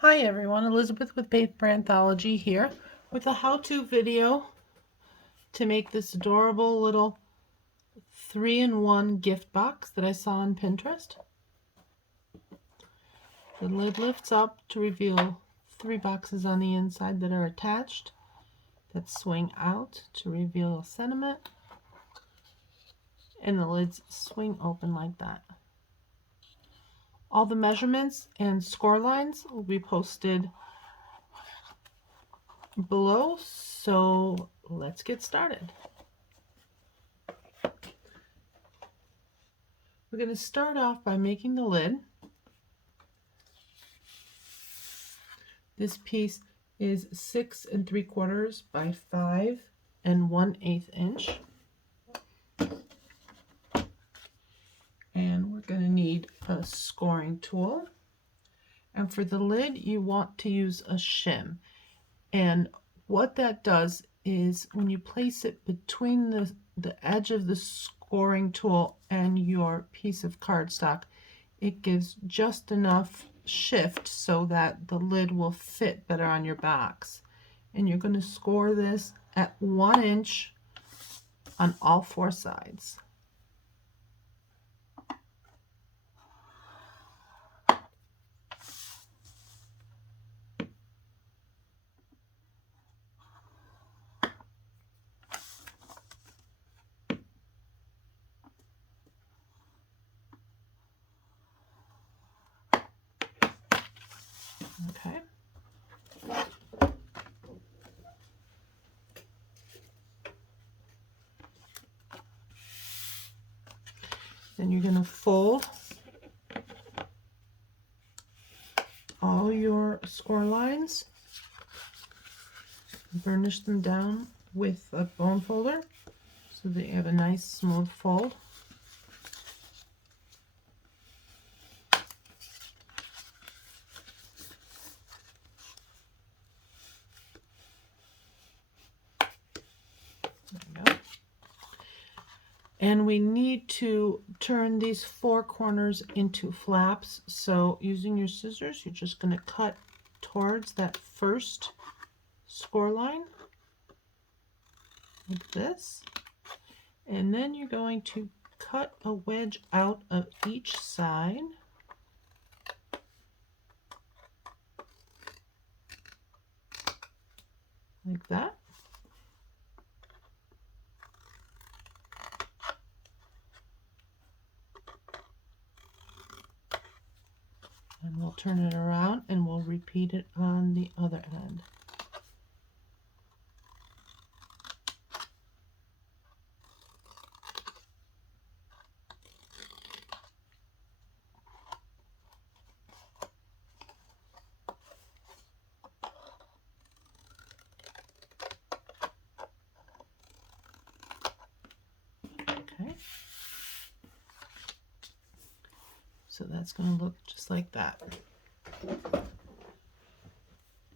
Hi everyone, Elizabeth with Paper Anthology here with a how-to video to make this adorable little 3-in-1 gift box that I saw on Pinterest. The lid lifts up to reveal 3 boxes on the inside that are attached that swing out to reveal a sentiment, and the lids swing open like that. All the measurements and score lines will be posted below, so let's get started. We're going to start off by making the lid. This piece is 6 3/4 by 5 1/8 inch. And we're going to need a scoring tool. And for the lid, you want to use a shim. And what that does is when you place it between the edge of the scoring tool and your piece of cardstock, it gives just enough shift so that the lid will fit better on your box. And you're going to score this at 1 inch on all 4 sides. Okay. Then you're going to fold all your score lines, burnish them down with a bone folder so that you have a nice smooth fold. There we go. And we need to turn these 4 corners into flaps. So using your scissors, you're just going to cut towards that first score line like this. And then you're going to cut a wedge out of each side. Like that. And we'll turn it around and we'll repeat it on the other end. Okay. So that's going to look just like that.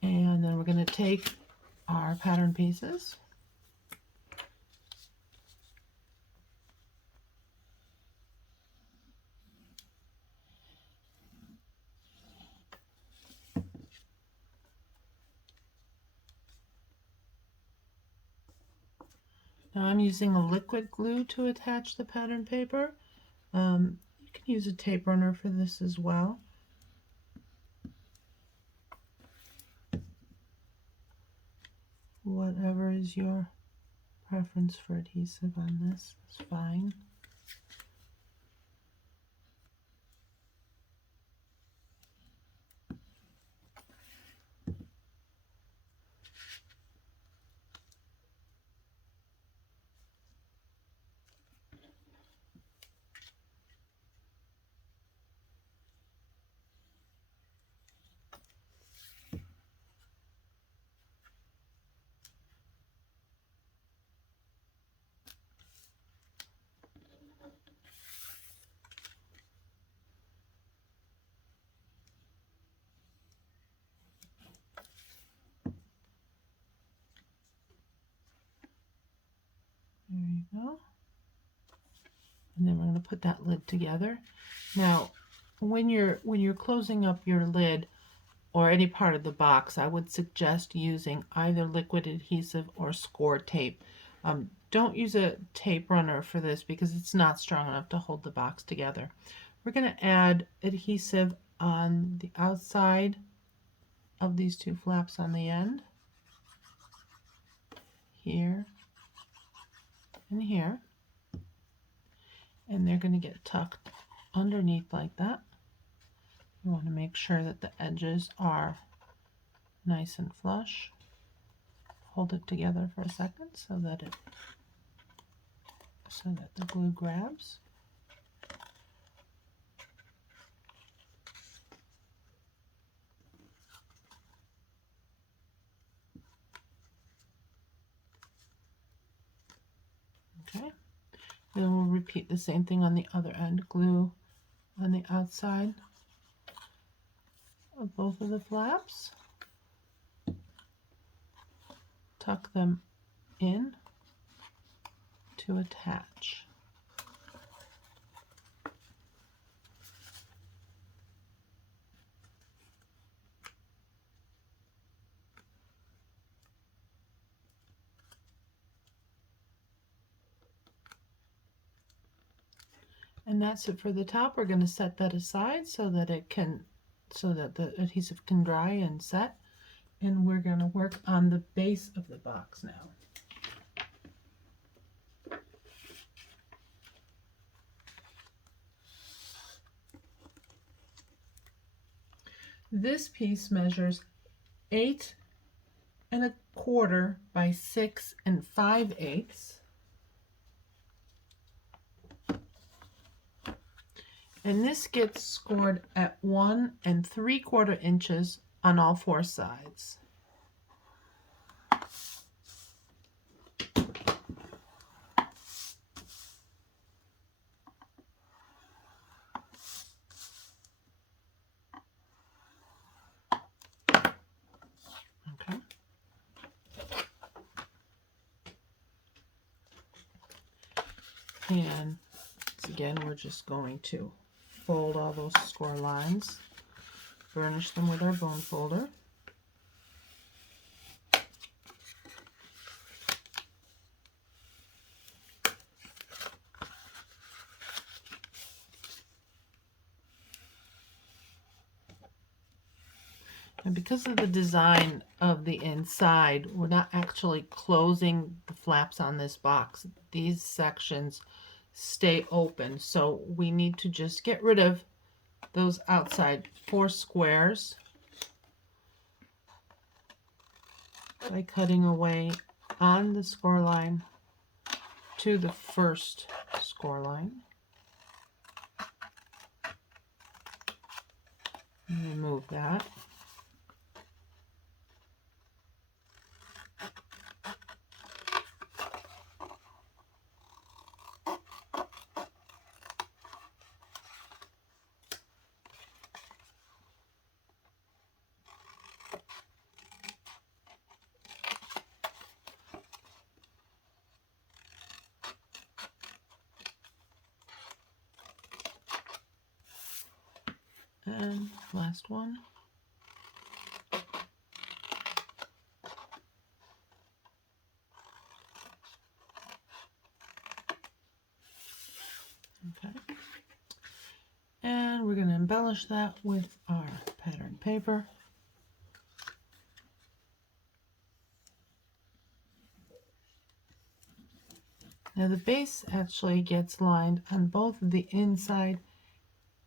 And then we're going to take our pattern pieces. Now I'm using a liquid glue to attach the pattern paper. You can use a tape runner for this as well. Whatever is your preference for adhesive on this is fine. There you go. And then we're going to put that lid together. Now, when you're closing up your lid, or any part of the box, I would suggest using either liquid adhesive or score tape. Don't use a tape runner for this because it's not strong enough to hold the box together. We're going to add adhesive on the outside of these two flaps on the end, here and here, and they're going to get tucked underneath like that. You want to make sure that the edges are nice and flush. Hold it together for a second so that the glue grabs. Okay. Then we'll repeat the same thing on the other end. Glue on the outside of both of the flaps. Tuck them in to attach. And that's it for the top. We're going to set that aside so that the adhesive can dry and set. And we're going to work on the base of the box now. This piece measures 8 1/4 by 6 5/8. And this gets scored at 1 3/4 inches on all 4 sides. Okay. And again, we're just going to fold all those score lines, burnish them with our bone folder. And because of the design of the inside, we're not actually closing the flaps on this box. These sections stay open, so we need to just get rid of those outside 4 squares by cutting away on the score line to the first score line. And remove that. And last one. Okay. And we're going to embellish that with our pattern paper. Now the base actually gets lined on both the inside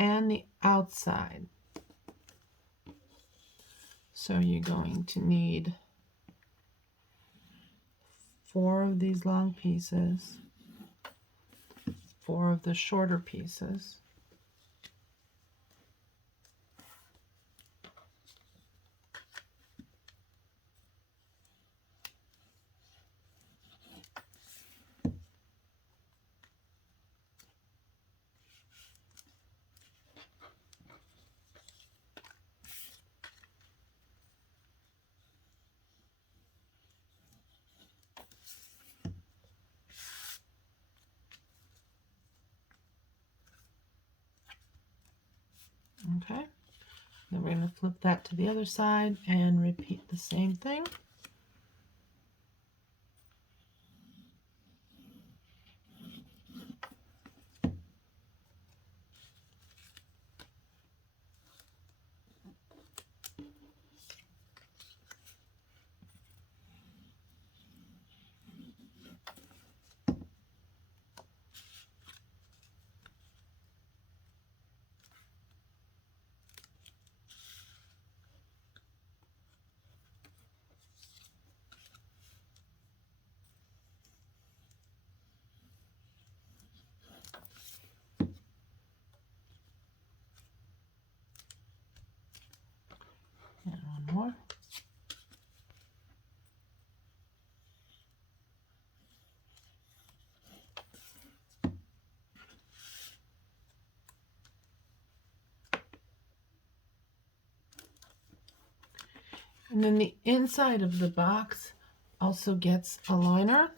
and the outside. So you're going to need 4 of these long pieces, 4 of the shorter pieces. Okay, Then we're going to flip that to the other side and repeat the same thing. And one more. And then the inside of the box also gets a liner.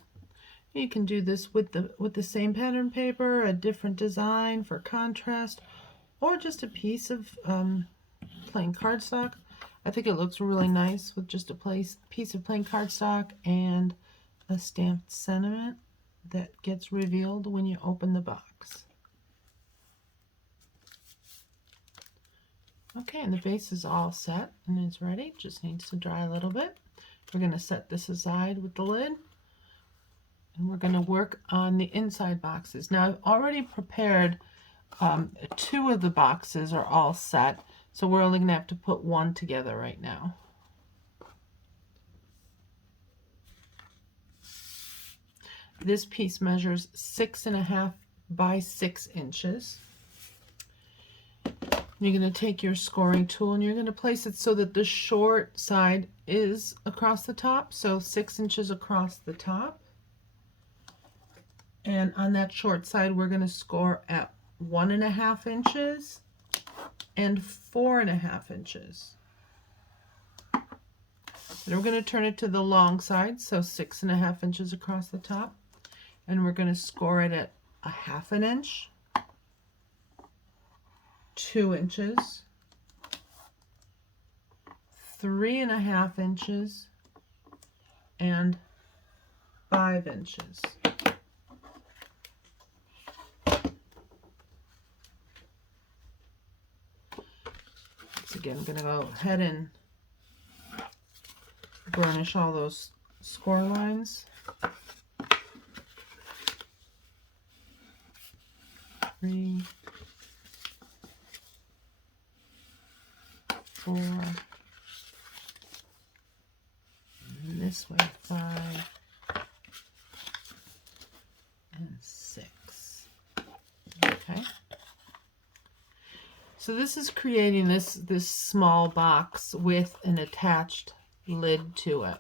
You can do this with the same pattern paper, a different design for contrast, or just a piece of plain cardstock. I think it looks really nice with just a piece of plain cardstock and a stamped sentiment that gets revealed when you open the box. Okay, and the base is all set and it's ready. Just needs to dry a little bit. We're going to set this aside with the lid. And we're going to work on the inside boxes. Now I've already prepared 2 of the boxes are all set, so we're only going to have to put one together right now. This piece measures 6.5 by 6 inches. You're going to take your scoring tool and you're going to place it so that the short side is across the top, so 6 inches across the top. And on that short side, we're going to score at 1.5 inches and 4.5 inches. Then we're going to turn it to the long side, so 6.5 inches across the top. And we're going to score it at 1/2 inch, 2 inches, 3.5 inches, and 5 inches. Again, I'm going to go ahead and burnish all those score lines. 3, 4, and this way 5, and 6. Okay. So this is creating this small box with an attached lid to it.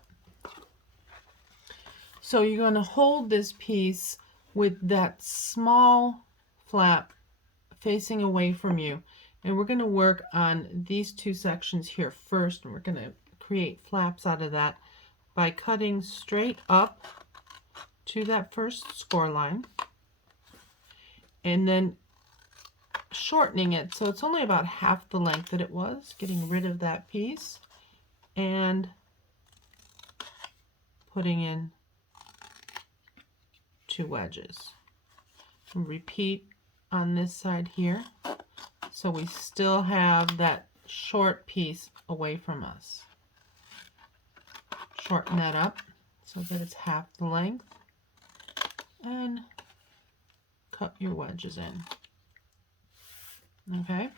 So you're going to hold this piece with that small flap facing away from you. And we're going to work on these 2 sections here first. And we're going to create flaps out of that by cutting straight up to that first score line. And then shortening it so it's only about half the length that it was, getting rid of that piece and putting in 2 wedges. And repeat on this side here so we still have that short piece away from us. Shorten that up so that it's half the length and cut your wedges in. Okay,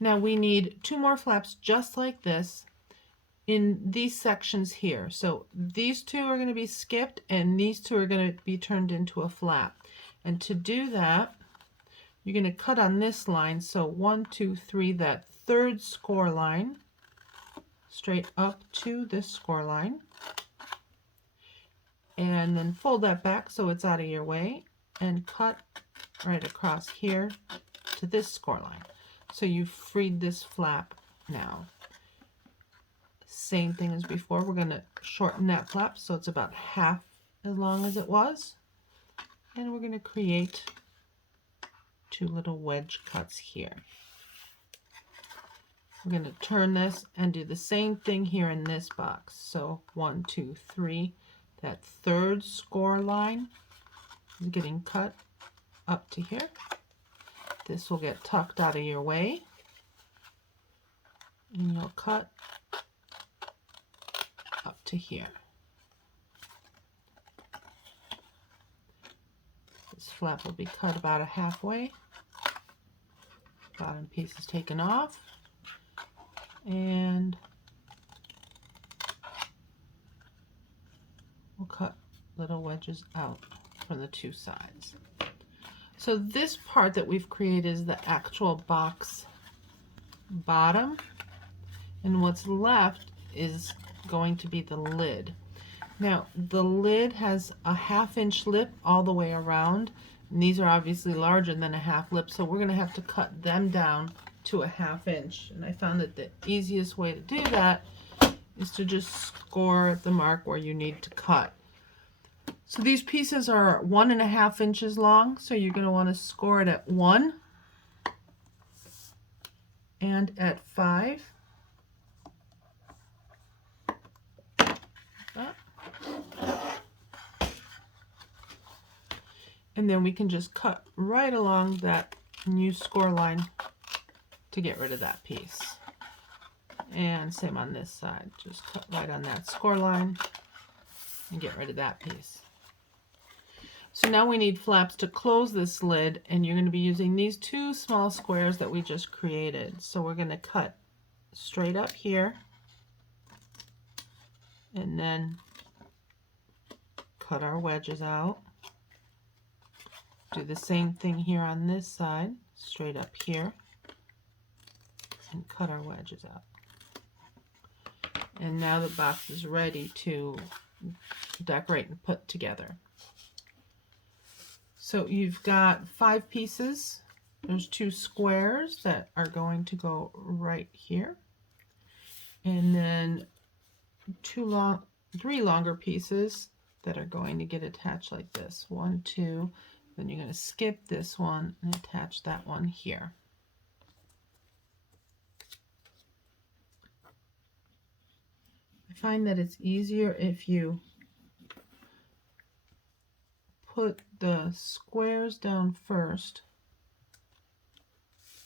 now we need 2 more flaps just like this in these sections here. So these 2 are going to be skipped and these 2 are going to be turned into a flap. And to do that, you're going to cut on this line. So 1, 2, 3, that 3rd score line, straight up to this score line. And then fold that back so it's out of your way and cut right across here to this score line. So you've freed this flap now. Same thing as before, we're going to shorten that flap so it's about half as long as it was. And we're going to create 2 little wedge cuts here. We're going to turn this and do the same thing here in this box. So 1, 2, 3. That third score line is getting cut up to here. This will get tucked out of your way. And you'll cut up to here. This flap will be cut about halfway. Bottom piece is taken off. And we'll cut little wedges out from the two sides. So this part that we've created is the actual box bottom, and what's left is going to be the lid. Now the lid has a 1/2 inch lip all the way around, and these are obviously larger than a 1/2 lip, so we're going to have to cut them down to a 1/2 inch. And I found that the easiest way to do that is to just score the mark where you need to cut. So these pieces are 1.5 inches long, so you're going to want to score it at 1 and at 5. And then we can just cut right along that new score line to get rid of that piece. And same on this side, just cut right on that score line and get rid of that piece. So now we need flaps to close this lid, and you're going to be using these 2 small squares that we just created. So we're going to cut straight up here and then cut our wedges out. Do the same thing here on this side, straight up here, and cut our wedges out. And now the box is ready to decorate and put together. So you've got 5 pieces. There's 2 squares that are going to go right here, and then 3 longer pieces that are going to get attached like this. 1, 2. Then you're going to skip this one and attach that one here. I find that it's easier if you put the squares down first,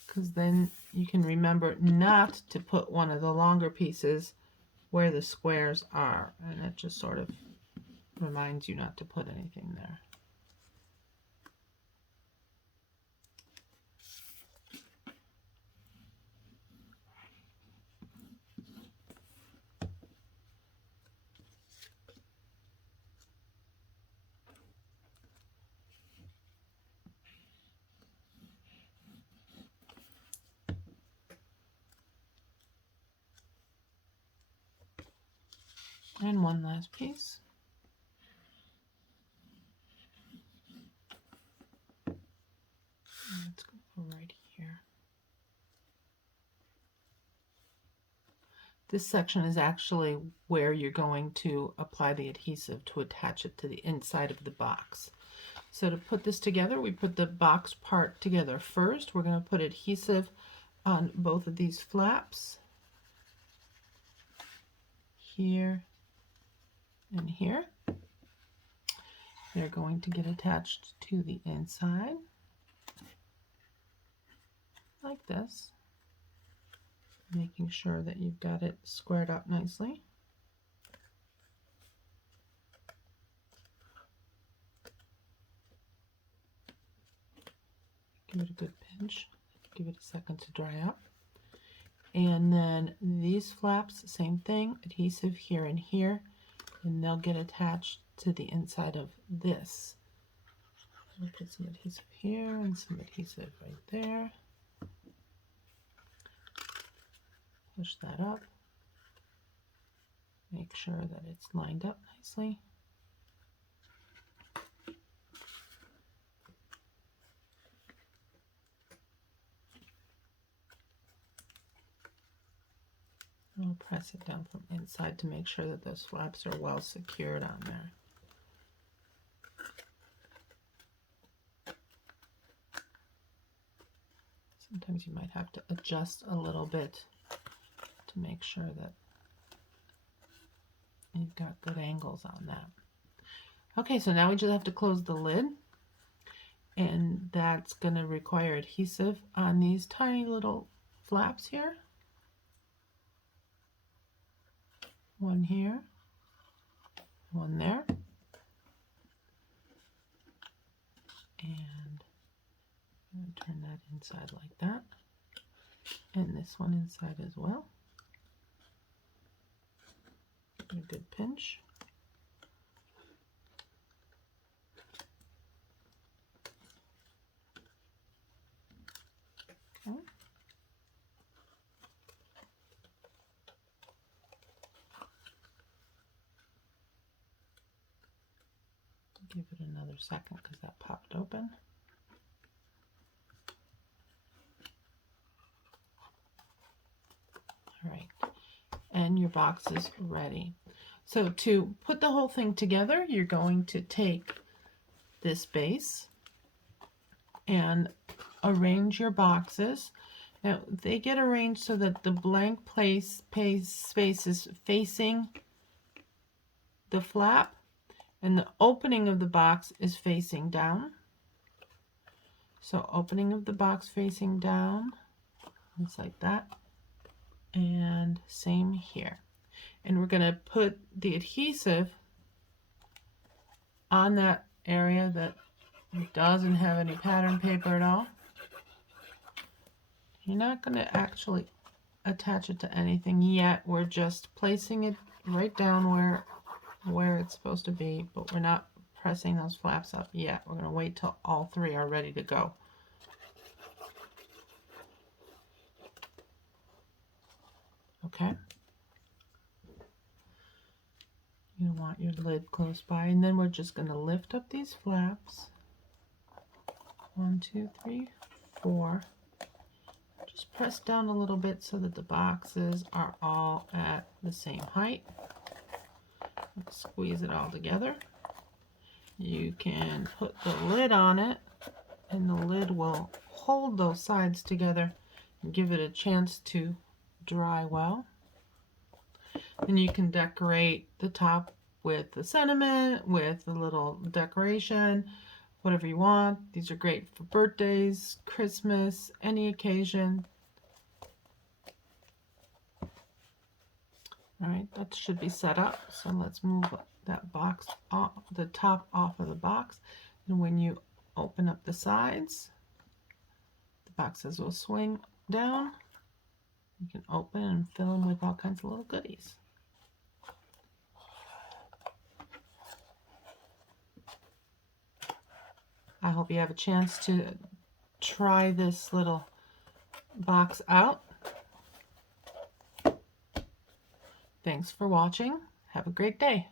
because then you can remember not to put one of the longer pieces where the squares are, and it just sort of reminds you not to put anything there. And one last piece. Let's go right here. This section is actually where you're going to apply the adhesive to attach it to the inside of the box. So to put this together, we put the box part together first. We're going to put adhesive on both of these flaps, here and here. They're going to get attached to the inside like this, making sure that you've got it squared up nicely. Give it a good pinch, give it a second to dry up. And then these flaps, same thing, adhesive here and here, and they'll get attached to the inside of this. I'll put some adhesive here and some adhesive right there. Push that up. Make sure that it's lined up nicely. I'll press it down from inside to make sure that those flaps are well secured on there. Sometimes you might have to adjust a little bit to make sure that you've got good angles on that. Okay, so now we just have to close the lid, and that's going to require adhesive on these tiny little flaps here. One here, one there, and I'm going to turn that inside like that, and this one inside as well. A good pinch. Okay. Give it another second because that popped open. All right, and your box is ready. So to put the whole thing together, you're going to take this base and arrange your boxes. Now they get arranged so that the blank space is facing the flap and the opening of the box is facing down. So opening of the box facing down, just like that, and same here. And we're going to put the adhesive on that area that doesn't have any pattern paper at all. You're not going to actually attach it to anything yet. We're just placing it right down where it's supposed to be, but we're not pressing those flaps up yet. We're going to wait till all three are ready to go. Okay. You want your lid close by, and then we're just going to lift up these flaps. 1, 2, 3, 4. Just press down a little bit so that the boxes are all at the same height. Squeeze it all together. You can put the lid on it, and the lid will hold those sides together and give it a chance to dry well. And you can decorate the top with the sentiment, with a little decoration, whatever you want. These are great for birthdays, Christmas, any occasion. All right, that should be set up. So let's move that box off, the top off of the box. And when you open up the sides, the boxes will swing down. You can open and fill them with all kinds of little goodies. I hope you have a chance to try this little box out. Thanks for watching. Have a great day.